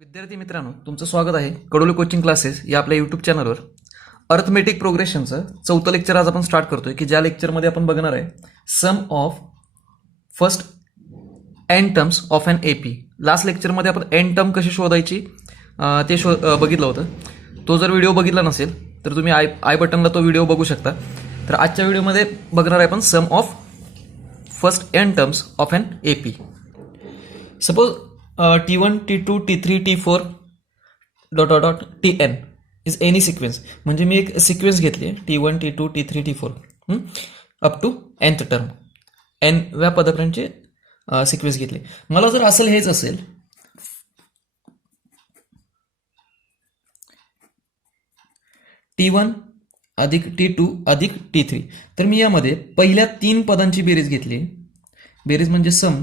विद्यार्थी मित्रांनो, तुमचं स्वागत आहे कडोली कोचिंग क्लासेस या आपल्या यूट्यूब चॅनलवर. अर्थमेटिक प्रोग्रेशनचं 4थं लेक्चर आज आपण स्टार्ट करतोय की ज्या लेक्चरमध्ये आपण बघणार आहे sum of first n terms of an AP. Last लेक्चरमध्ये आपण एन टर्म कशी शोधायची ते बघितलं होतं. तो जर व्हिडिओ बघितला नसेल तर तुम्ही आय बटनला तो व्हिडिओ बघू शकता. तर आजच्या व्हिडिओमध्ये बघणार आहे आपण sum of first n terms of an AP. Suppose T1, T2, T3, T4 dot dot dot Tn is any sequence. म्हणजे मी एक सिक्वेन्स घेतली आहे T1, T2, T3, T4 up to nth term, n व्या पदापर्यंतचे सिक्वेन्स घेतले. मला जर असेल हेच असेल T1 अधिक T2 अधिक T3, तर मी यामध्ये पहिल्या 3 पदांची बेरीज घेतली. बेरीज म्हणजे सम.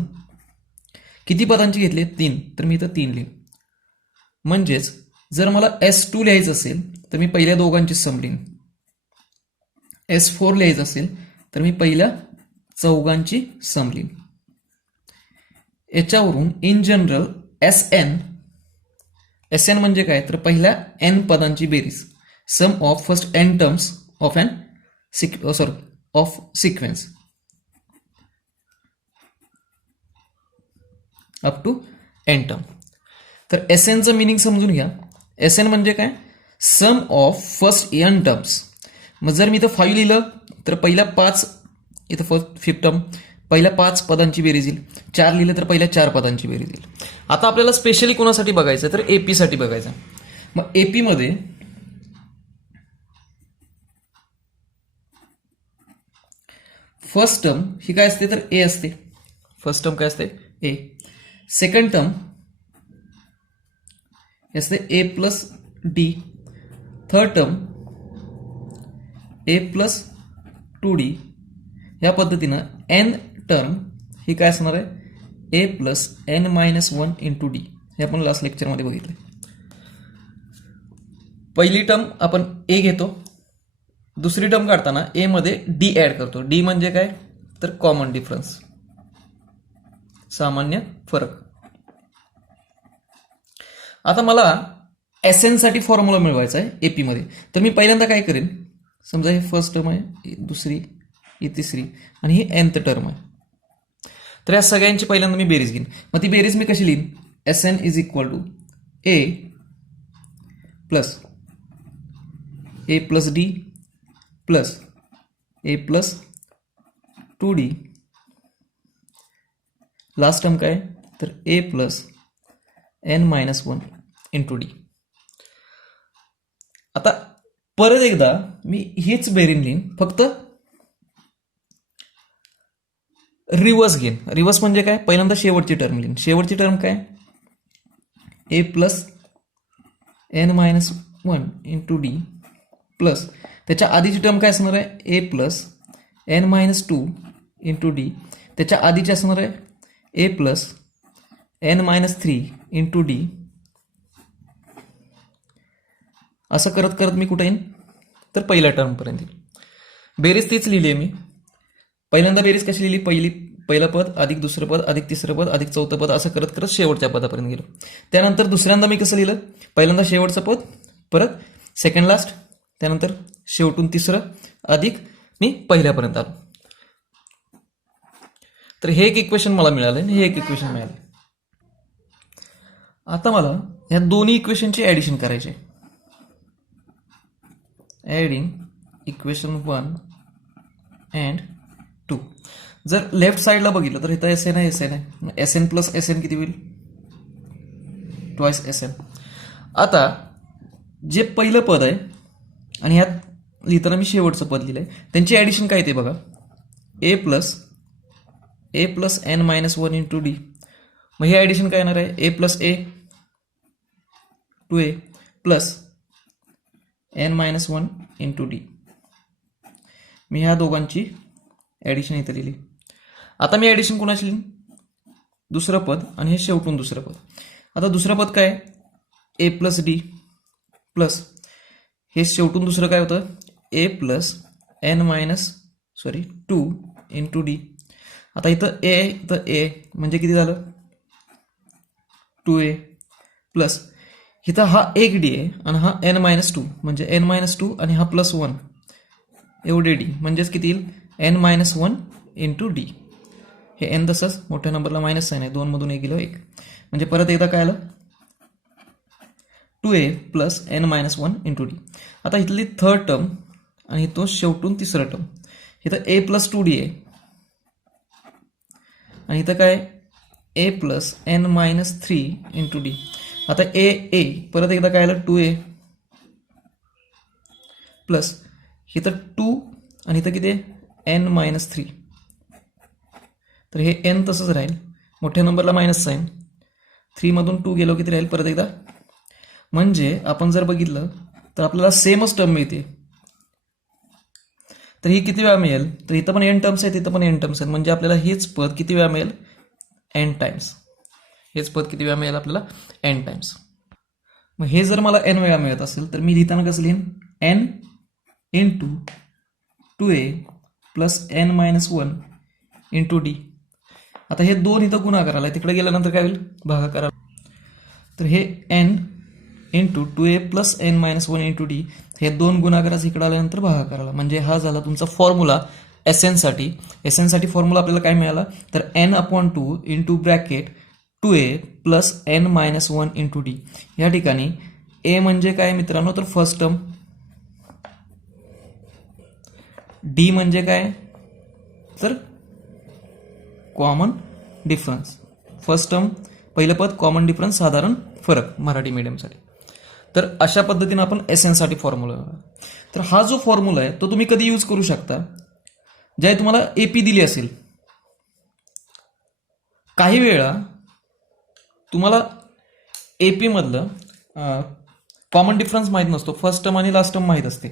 किती पदांची घेतली? 3. तर मी इथं 3 लिहीन. म्हणजेच जर मला S2 लिहायचं असेल तर मी पहिल्या दोघांची सम लिहीन. S4 लिहायचं असेल तर मी पहिल्या चौघांची सम लिहीन. याच्यावरून इन जनरल SN म्हणजे काय, तर पहिल्या n पदांची बेरीज, sum of first n terms of n of sequence up to n term. तर SNचं मिनिंग समजून घ्या. SN म्हणजे काय, sum of first n terms. मग जर मी इथं 5 लिहिलं तर पहिल्या 5, इथं फिफ्थ टर्म, पहिल्या 5 पदांची बेरीज येईल. 4 लिहिलं तर पहिल्या 4 पदांची बेरीज येईल. आता आपल्याला स्पेशली कोणासाठी बघायचं तर एपी साठी बघायचं. मग एपी मध्ये फर्स्ट टर्म ही काय असते तर ए असते. फर्स्ट टर्म काय असते? ए. सेकंड टर्म असते a plus d. Third term a plus 2d. या पद्धतीनं एन टर्म ही काय असणार आहे, a plus n minus 1 into d. हे आपण लास्ट लेक्चरमध्ये बघितले. पहिली टर्म आपण ए घेतो, दुसरी टर्म काढताना ए मध्ये डी ऍड करतो. डी म्हणजे काय तर कॉमन डिफरन्स, सामान्य फरक. आता मला SN साठी फॉर्म्युला मिळवायचा आहे एपी मध्ये. तर मी पहिल्यांदा काय करेन, समजा हे फर्स्ट टर्म आहे, दुसरी, ही तिसरी आणि ही nth टर्म आहे. तर या सगळ्यांची पहिल्यांदा मी बेरीज घेईन. मग ती बेरीज मी कशी लिहीन, SN is equal to a plus d plus a plus 2d. Last term काय तर a plus n minus 1 into d. आता परत एकदा मी हीच बेरीज लिहीन, फक्त रिव्हर्स घेईन. रिव्हर्स म्हणजे काय, पहिल्यांदा शेवटची टर्म लिहीन. शेवटची टर्म काय, a plus n minus 1 into d plus त्याच्या आधीची टर्म काय असणार आहे, a plus n minus 2 into d. त्याच्या आधीची असणार आहे a plus n minus 3 into d. असं करत करत मी कुठे येईन तर पहिल्या टर्मपर्यंत येईल. बेरीज तीच लिहिली आहे मी. पहिल्यांदा बेरीज कशी लिहिली, पहिलं पद अधिक दुसरं पद अधिक तिसरं पद अधिक चौथं पद, असं करत करत शेवटच्या पदापर्यंत गेलो. त्यानंतर दुसऱ्यांदा मी कसं लिहिलं, पहिल्यांदा शेवटचं पद, परत सेकंड लास्ट, त्यानंतर शेवटून तिसरं अधिक मी पहिल्यापर्यंत आलो. तर हे एक इक्वेशन मला मिळालं आणि हे एक इक्वेशन मिळालं. आता मला या दोन्ही इक्वेशनची ऍडिशन करायची. Adding equation 1 and 2. जर लेफ्ट साइडला बघितलं तर इथं SN आहे, SN आहे. SN प्लस SN किती होईल, ट्वाइस SN. आता जे पहिलं पद आहे आणि ह्यात लिहिताना मी शेवटचं पद लिहिलंय, त्यांची ऍडिशन काय ते बघा. A plus n minus 1 into d. मग हे ऍडिशन काय येणार आहे, a plus a 2a plus n minus 1 into d. मी ह्या दोघांची ऍडिशन इथं लिहिली. आता मी ऍडिशन कोणाची लिहिन, दुसरं पद आणि हे शेवटून दुसरं पद. आता दुसरं पद काय, ए प्लस डी प्लस हे शेवटून दुसरं काय होतं, a plus n minus 2 into d. आता इथं ए, इथं ए म्हणजे किती झालं, 2a प्लस इथं हा एक डी आहे आणि हा n-2 म्हणजे n-2 आणि हा +1 एवढे डी म्हणजेच किती येईल n-1 इंटू डी. हे n तसंच मोठ्या नंबरला मायनस साईन आहे, 2 मधून 1 गेलो 1 म्हणजे परत एकदा काय आलं 2a plus n-1 into d. आता इथली थर्ड टर्म आणि तो शेवटून तिसरं टर्म इथं a प्लस 2d आहे आणि इथं काय a plus n-3 into d. आता a परत एकदा काय आलं 2a प्लस इथं 2 आणि इथं किती आहे n-3. तर हे n तसंच राहील, मोठ्या नंबरला मायनस साईन, 3 मधून 2 गेलो किती राहील परत एकदा. म्हणजे आपण जर बघितलं तर आपल्याला सेमच टर्म मिळते. तर ही किती वेळा मिळेल, तर इथं पण n टर्म्स आहेत, इथं पण n टर्म्स आहेत, म्हणजे आपल्याला हेच पद किती वेळा मिळेल n टाइम्स. हेच पद किती वेळा मिळेल आपल्याला n टाइम्स. मग हे जर मला n वेळा मिळत असेल तर मी लिहिताना कसं लिहीन n into 2a plus n-1 into d. आता हे 2 इथं गुणाकाराला तिकडे गेल्यानंतर काय होईल भागाकाराला. तर हे n into 2a plus n-1 into d हे 2 गुणाकाराचं इकडे आल्यानंतर भागाकाराला. म्हणजे हा झाला तुमचा फॉर्म्युला एस साठी फॉर्म्युला आपल्याला काय मिळाला तर n/2 into bracket 2a plus n-1 into D. या ठिकाणी a म्हणजे काय मित्रांनो तर फर्स्ट टर्म, डी म्हणजे काय तर कॉमन डिफरन्स. फर्स्ट टर्म पहिलं पद, कॉमन डिफरन्स साधारण फरक मराठी मीडियमसाठी. तर अशा पद्धतीने आपण साठी फॉर्म्युला. तर हा जो फॉर्म्युला आहे तो तुम्ही कधी यूज करू शकता ज्या तुम्हाला एपी दिली असेल. काही वेळा तुम्हाला एपी मधलं कॉमन डिफरन्स माहीत नसतो, फर्स्ट टर्म आणि लास्ट टर्म माहीत असते.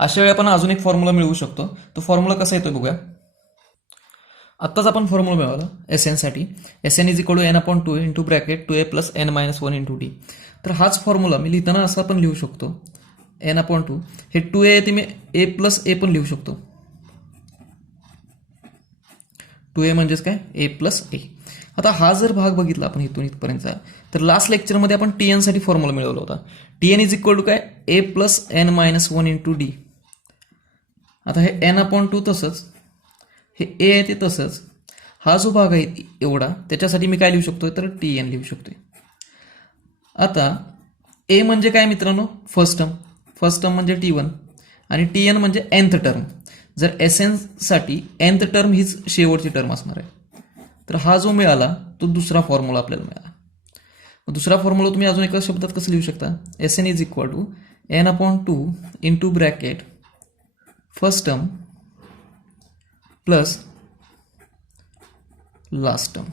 अशा वेळी आपण अजून एक फॉर्म्युला मिळवू शकतो. तो फॉर्म्युला कसा येतो बघूया. आत्ताच आपण फॉर्म्युला मिळवला साठी, n/2 into bracket 2a plus n-1 into D. तर हाच फॉर्म्युला मी लिहिताना असा पण लिहू शकतो n/2 हे 2a आहे ते मी a प्लस a पण लिहू शकतो. 2a म्हणजेच काय a प्लस a. आता हा जर भाग बघितला आपण इथून इथपर्यंतचा तर लास्ट लेक्चरमध्ये आपण tn साठी फॉर्म्युला मिळवला होता. tn काय a plus n-1 into d. आता हे n/2 तसंच, हे a आहे ते तसंच, हा जो भाग आहे एवढा त्याच्यासाठी मी काय लिहू शकतोय तर tn लिहू शकतोय. आता a म्हणजे काय मित्रांनो फर्स्ट टर्म म्हणजे t1 आणि tn म्हणजे nth टर्म. जर साठी nth टर्म हीच शेवटची टर्म असणार आहे. तर हा जो मिळाला तो दुसरा फॉर्म्युला आपल्याला मिळाला. दुसरा फॉर्म्युला तुम्ही अजून एका शब्दात कसं लिहू शकता n/2 into bracket first term plus last term.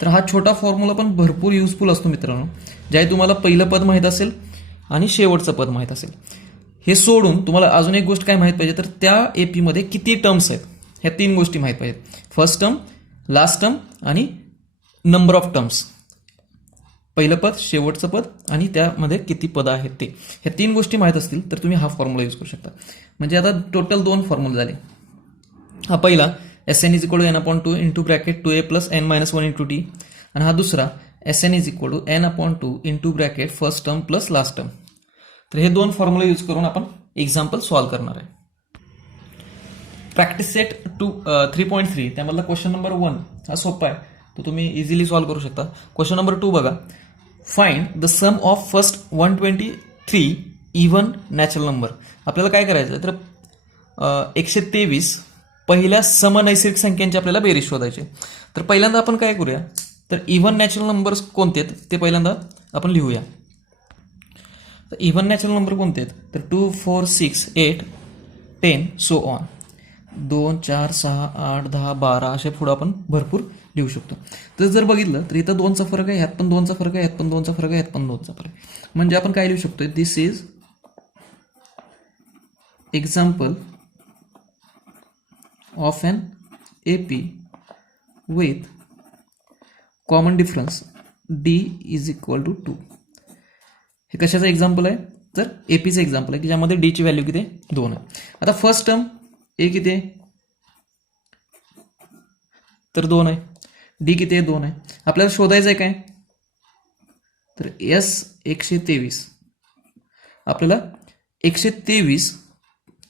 तर हा छोटा फॉर्म्युला पण भरपूर युजफुल असतो मित्रांनो, ज्याही तुम्हाला पहिलं पद माहीत असेल आणि शेवटचं पद माहीत असेल. हे सोडून तुम्हाला अजून एक गोष्ट काय माहीत पाहिजे तर त्या एपीमध्ये किती टर्म्स आहेत ह्या 3 गोष्टी माहीत पाहिजेत. फर्स्ट टर्म, लास्ट टर्म आणि नंबर ऑफ टर्म्स. पहिलं पद, शेवटचं पद आणि त्यामध्ये किती पद आहेत ते, ह्या 3 गोष्टी माहीत असतील तर तुम्ही हा फॉर्म्युला यूज करू शकता. म्हणजे आता टोटल 2 फॉर्म्युले झाले. हा पहिला n/2 into bracket 2a plus n-1 into D आणि हा दुसरा n/2 into bracket first term plus last term. तर हे 2 फॉर्म्युले यूज करून आपण एक्झाम्पल सॉल्व्ह करणार आहे. प्रॅक्टिस सेट 3.3 त्यामधला क्वेश्चन नंबर 1 हा सोपा आहे, तो तुम्ही इझिली सॉल्व्ह करू शकता. क्वेश्चन नंबर 2 बघा. Find the sum of first 123 even natural number. आपल्याला काय करायचं आहे तर 123 पहिल्या समनैसर्गिक संख्यांची आपल्याला बेरीज शोधायची. तर पहिल्यांदा आपण काय करूया तर इव्हन नॅचरल नंबर्स कोणते आहेत ते पहिल्यांदा आपण लिहूया. तर इव्हन नॅचरल नंबर कोणते आहेत तर 2, 4, 6, 8, 10 सो ऑन. 2, 4, 6, 8, 10, 12 असे पुढे आपण भरपूर लिहू शकतो. तर जर बघितलं तर इथं 2चा फरक आहे, ह्यात पण 2चा फरक आहे, ह्यात पण 2चा फरक आहे, ह्यात पण 2चा फरक आहे. म्हणजे आपण काय लिहू शकतोय this is example of an AP with common difference D is equal to 2. हे कशाचं एक्झाम्पल आहे तर एपीचं एक्झाम्पल आहे की ज्यामध्ये डी ची व्हॅल्यू किती आहे 2 आहे. आता फर्स्ट टर्म ए किती आहे तर 2 आहे, डी किती आहे 2 आहे. आपल्याला शोधायचं आहे काय तर एस 123 आपल्याला 123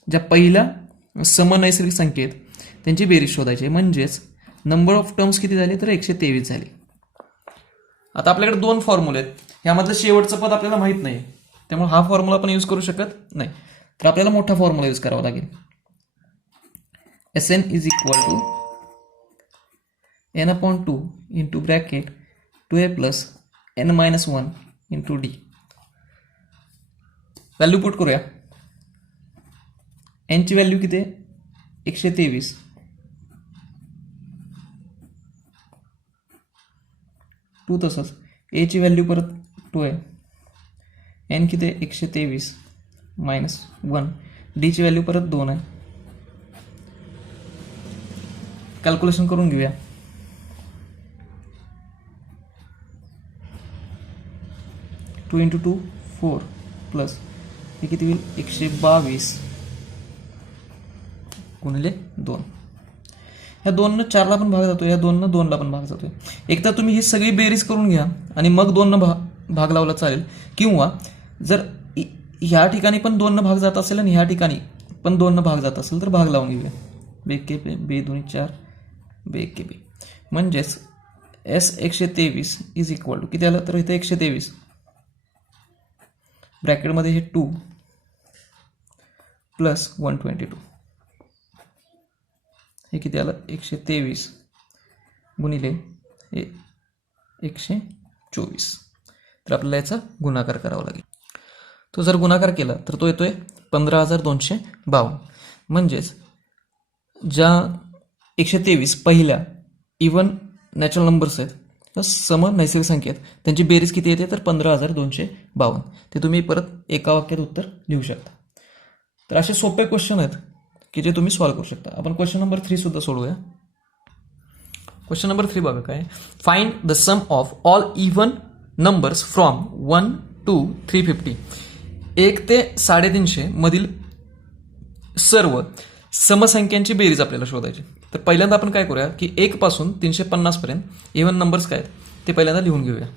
ज्या पहिल्या समनैसर्गिक संख्येत त्यांची बेरीज शोधायची आहे. म्हणजेच नंबर ऑफ टर्म्स किती झाले तर 123 झाले. आता आपल्याकडे दोन फॉर्म्युले आहेत. ह्यामधलं शेवटचं पद आपल्याला माहित नाही, त्यामुळे हा फॉर्म्युला आपण यूज करू शकत नाही. तर आपल्याला मोठा फॉर्म्युला यूज करावा लागेल. Sn is equal to n/2 into bracket 2a plus n-1 into d. Value put करूया. n ची व्हॅल्यू किती आहे 123. टू तसंच ए ची व्हॅल्यू परत 2 आहे. n किती आहे 123 मायनस 1. डी ची व्हॅल्यू परत 2 आहे. कॅल्क्युलेशन करून घेऊया. टू इंटू 2 4 प्लस हे किती होईल 122 गुणिले 2. ह्या 2 4ला पण भाग जातो, या 2 2ला पण भाग जातोय. एक तर तुम्ही ही सगळी बेरीज करून घ्या आणि मग 2 भाग लावला चालेल, किंवा जर ह्या ठिकाणी पण 2 भाग जात असेल आणि ह्या ठिकाणी पण 2 भाग जात असेल तर भाग लावून घेऊया. बे बे 2 4 बे के बे. म्हणजेच S 123 इज इक्वल टू किती आलं तर इथे 123 ब्रॅकेटमध्ये हे 2 प्लस 122 हे किती आलं 123 गुणिले 124. तर आपल्याला याचा गुणाकार करावा लागेल. तो जर गुणाकार केला तर तो येतोय 15,252. म्हणजेच ज्या 123 पहिल्या इव्हन नॅचरल नंबर्स आहेत किंवा सम नैसर्गिक संख्या आहेत त्यांची बेरीज किती येते तर 15,252. ते तुम्ही परत एका वाक्यात उत्तर लिहू शकता. तर असे सोपे क्वेश्चन आहेत की जे तुम्ही सॉल्व्ह करू शकता. आपण क्वेश्चन नंबर 3 सुद्धा सोडवूया. क्वेश्चन नंबर 3 बघा काय. Find the sum of all even numbers from 1 to 350. 1 ते 350 मधील सर्व समसंख्यांची बेरीज आपल्याला शोधायची. तर पहिल्यांदा आपण काय करूया की 1 पासून 350 पर्यंत इव्हन नंबर्स काय आहेत ते पहिल्यांदा लिहून घेऊया.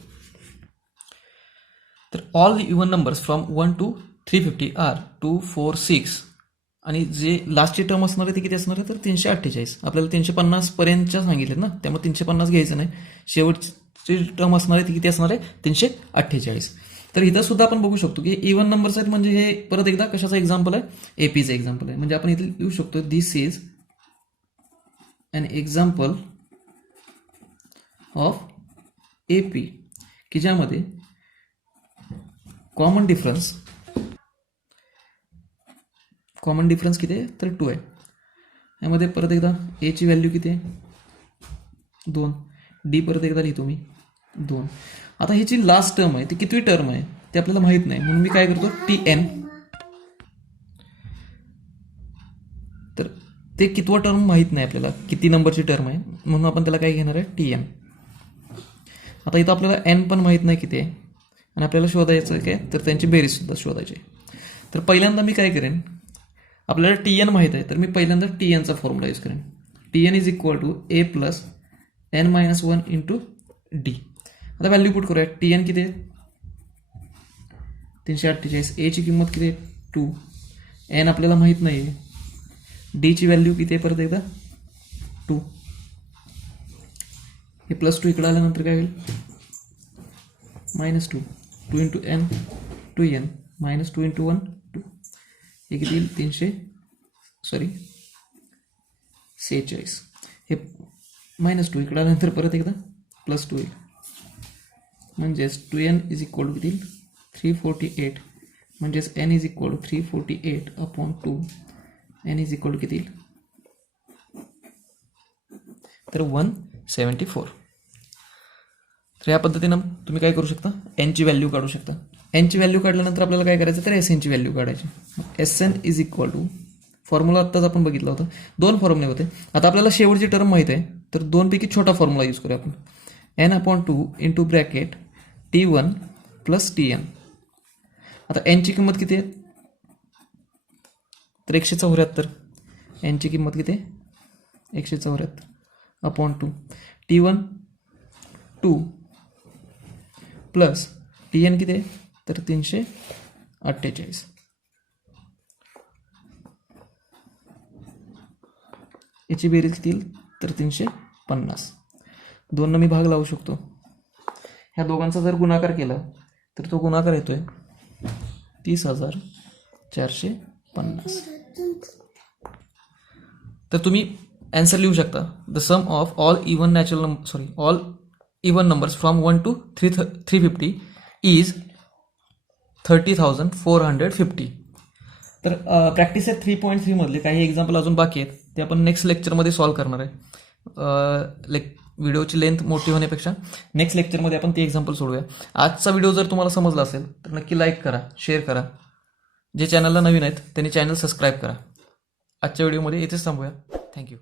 तर all even numbers from 1 to 350 are 2 4 6 आणि जे लास्टची टर्म असणार आहे ती किती असणार आहे तर 348. आपल्याला 350 पर्यंतच्या सांगितले ना, त्यामुळे 350 घ्यायचं नाही. शेवटची टर्म असणार आहे ती किती असणार आहे 348. तर इथं सुद्धा आपण बघू शकतो की इव्हन नंबर्स आहेत. म्हणजे हे परत एकदा कशाचं एक्झाम्पल आहे एपीचं एक्झाम्पल आहे. म्हणजे आपण इथे लिहू शकतो दिस is an example of AP की ज्यामध्ये कॉमन डिफरन्स किती आहे तर 2 आहे. यामध्ये परत एकदा ए ची व्हॅल्यू किती आहे 2. डी परत एकदा लिहितो मी 2. आता ही जी लास्ट टर्म आहे ती कितवी टर्म आहे ते आपल्याला माहित नाही, म्हणून मी काय करतो TN. तर ते कितवं टर्म माहीत नाही आपल्याला किती नंबरची टर्म आहे, म्हणून आपण त्याला काय घेणार आहे TN. आता इथं आपल्याला N पण माहीत नाही किती आहे आणि आपल्याला शोधायचं आहे काय तर त्यांची बेरीज सुद्धा शोधायची आहे. तर पहिल्यांदा मी काय करेन, आपल्याला TN माहीत आहे तर मी पहिल्यांदा TNचा फॉर्म्युला यूज करेन. TN is equal to A plus n-1 into d. आता व्हॅल्यू पुट करूया. TN किती आहे 348. ए ची किंमत किती आहे 2. N आपल्याला माहीत नाही आहे. डी ची व्हॅल्यू किती आहे परत एकदा 2. हे प्लस 2 इकडे आल्यानंतर काय होईल -2. 2 इंटू n 2n -2 इंटू 1 2. हे किती येईल 46. हे -2 इकडे आल्यानंतर परत एकदा +2 येईल. म्हणजेच 2n इज इक्वल टू किती येईल 348. म्हणजेच n is equal to 348/2. n is equal to किती येईल तर 174. तर या पद्धतीनं तुम्ही काय करू शकता n ची व्हॅल्यू काढू शकता. n ची व्हॅल्यू काढल्यानंतर आपल्याला काय करायचं तर Sn ची व्हॅल्यू काढायची. Sn is equal to formula आत्ताच आपण बघितला होता. 2 फॉर्म्युले होते. आता आपल्याला शेवटची टर्म माहिती आहे तर 2 पैकी छोटा फॉर्म्युला यूज करूया आपण. n/2 into bracket T1 plus Tn. आता n ची किंमत किती आहे तर 174. n ची किंमत किती आहे 174/2. T1 2 प्लस टी एन किती आहे तर 348. याची बेरीज किती येईल तर 350. 2 मी भाग लावू शकतो. ह्या दोघांचा जर गुणाकार केला तर तो गुणाकार येतोय 30,450. तर तुम्ही आन्सर लिहू शकता. The sum of all even all even numbers from 1 to 350 is 30,450. तर प्रॅक्टिस आहे 3.3 मधले काही एक्झाम्पल अजून बाकी आहेत, ते आपण नेक्स्ट लेक्चरमध्ये सॉल्व्ह करणार आहे. व्हिडिओची लेंथ मोठी होण्यापेक्षा नेक्स्ट लेक्चरमध्ये आपण ती एक्झाम्पल सोडूया. आजचा व्हिडिओ जर तुम्हाला समजला असेल तर नक्की लाईक करा, शेअर करा. जे चॅनलला नवीन आहेत त्यांनी चॅनल सबस्क्राईब करा. आजच्या व्हिडिओमध्ये इथेच थांबूया. थँक्यू.